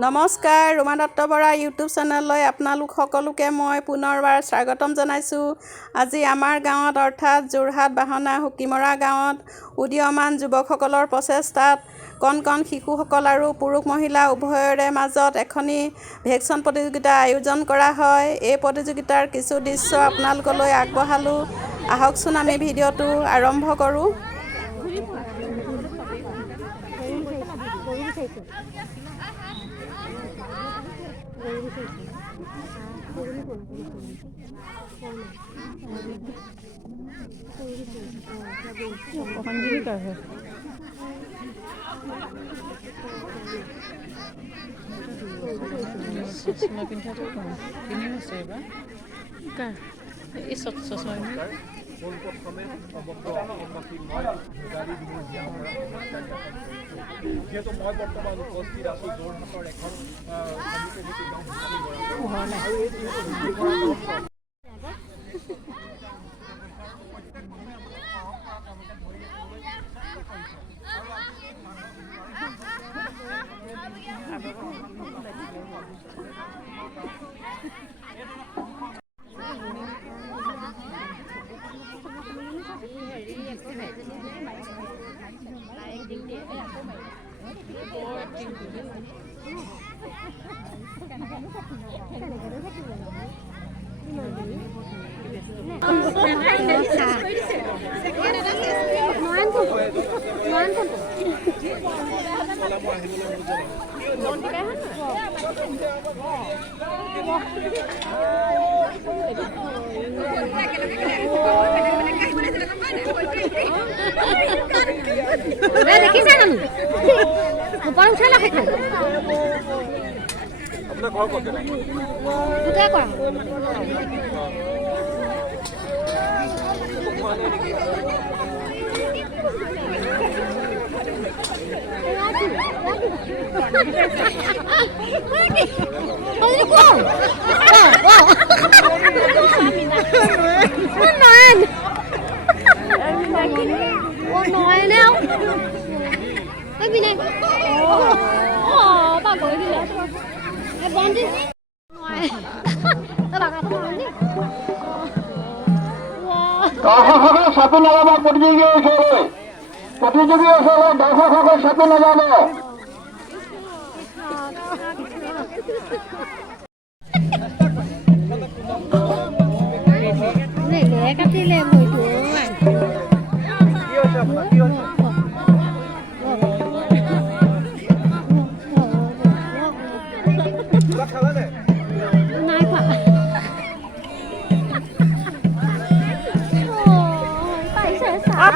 নমস্কাৰ ৰোমা দত্ত বৰা ইউটিউব চেনেললৈ আপোনালোক সকলোকে মই পুনৰবাৰ স্বাগতম জনাইছোঁ। আজি আমাৰ গাঁৱত অৰ্থাৎ যোৰহাট বাহনা হুকিমৰা গাঁৱত উদীয়মান যুৱকসকলৰ প্ৰচেষ্টাত কণ কণ শিশুসকল আৰু পুৰুষ মহিলা উভয়ৰে মাজত এখনি ভেকচন প্ৰতিযোগিতা আয়োজন কৰা হয়। এই প্ৰতিযোগিতাৰ কিছু দৃশ্য আপোনালোকলৈ আগবঢ়ালোঁ। আহকচোন আমি ভিডিঅ'টো আৰম্ভ কৰোঁ। চশমা পিন্ধাটো কিনি হৈছে এইবাৰ এই চশমা পোনপ্ৰথমে সমগ্ৰ অসমবাসী মই গাড়ী যিহেতু মই বৰ্তমান উপস্থিত আছোঁ যোৰহাটৰ এখন দেখিছে জানো ওপৰ উঠালে সেইখন আপোনাৰ ঘৰ ক'ত দুটা কৰা দৰ্শকসকল চাপি নাযাব। প্ৰতিযোগী ওচৰলৈ দৰ্শকসকল চাপি নাযাব। কাটিলে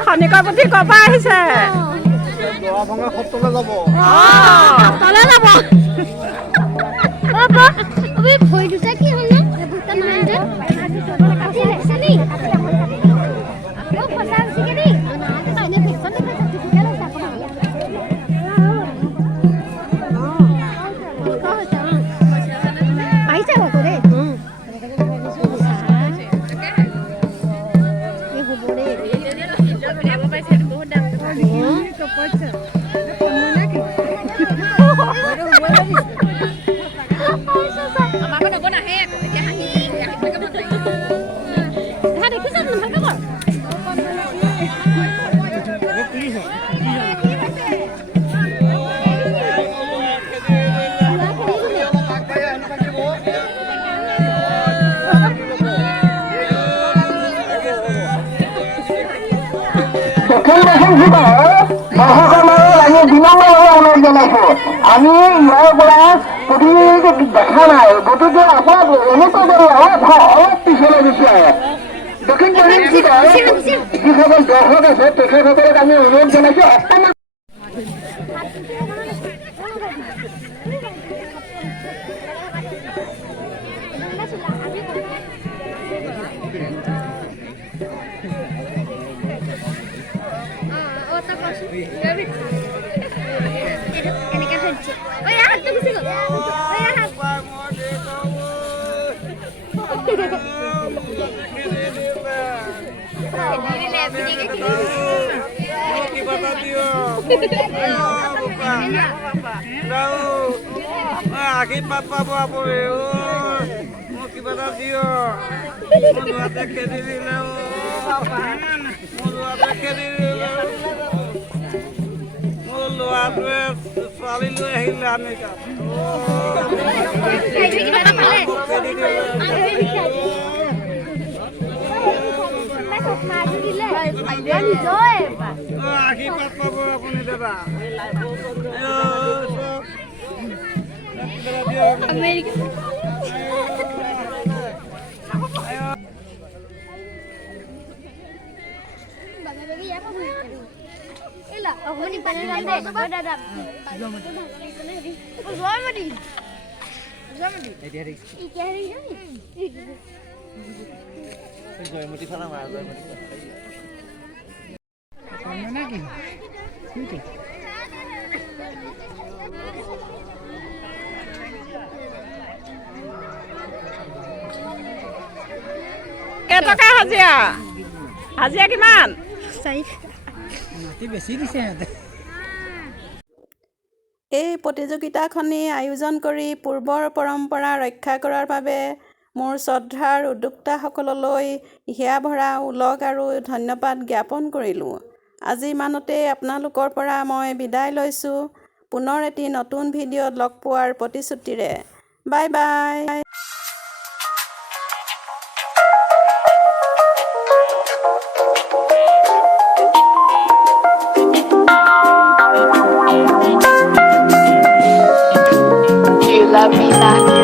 খনিকৰ পুথি ক'ৰ পৰা আহিছে? দৰাভঙা সত্ৰলৈ যাব। তলে যাব ভৰি দুটা কি হ'ল আমি ইয়াৰ পৰা প্ৰতিযোগিতা দেখা নাই, গতিকে আপোনাক এনেকুৱা কৰি অলপ পিছলৈ গুচি আহে। দক্ষিণ যিসকল দৰ্শক আছে তেখেতসকলক আমি অনুৰোধ জনাইছোঁ অকণমান কিবা আশীৰ্বাদ পাব আপুনি মোক কিবা এটা দিয় মোৰ ল'ৰাটোৱে খেদি দিলে মোৰ ল'ৰাটোৱে খেদি দিলে মোৰ ল'ৰাটোৱে ছোৱালী লৈ আহিলে আমি আশীৰ্বাদ পাব আপুনি দাদা জয়মতী ফালে মাৰা জয়মতী কেইটকা হাজিৰা হাজিৰা কিমান বেছি দিছে এই প্ৰতিযোগিতাখনি আয়োজন কৰি পূৰ্বৰ পৰম্পৰা ৰক্ষা কৰাৰ বাবে মোৰ শ্ৰদ্ধাৰ উদ্যোক্তাসকললৈ হিয়া ভৰা ওলগ আৰু ধন্যবাদ জ্ঞাপন কৰিলোঁ। আজি ইমানতেই আপোনালোকৰ পৰা মই বিদায় লৈছোঁ। পুনৰ এটি নতুন ভিডিঅ'ত লগ পোৱাৰ প্ৰতিশ্ৰুতিৰে bye bye. Love me back.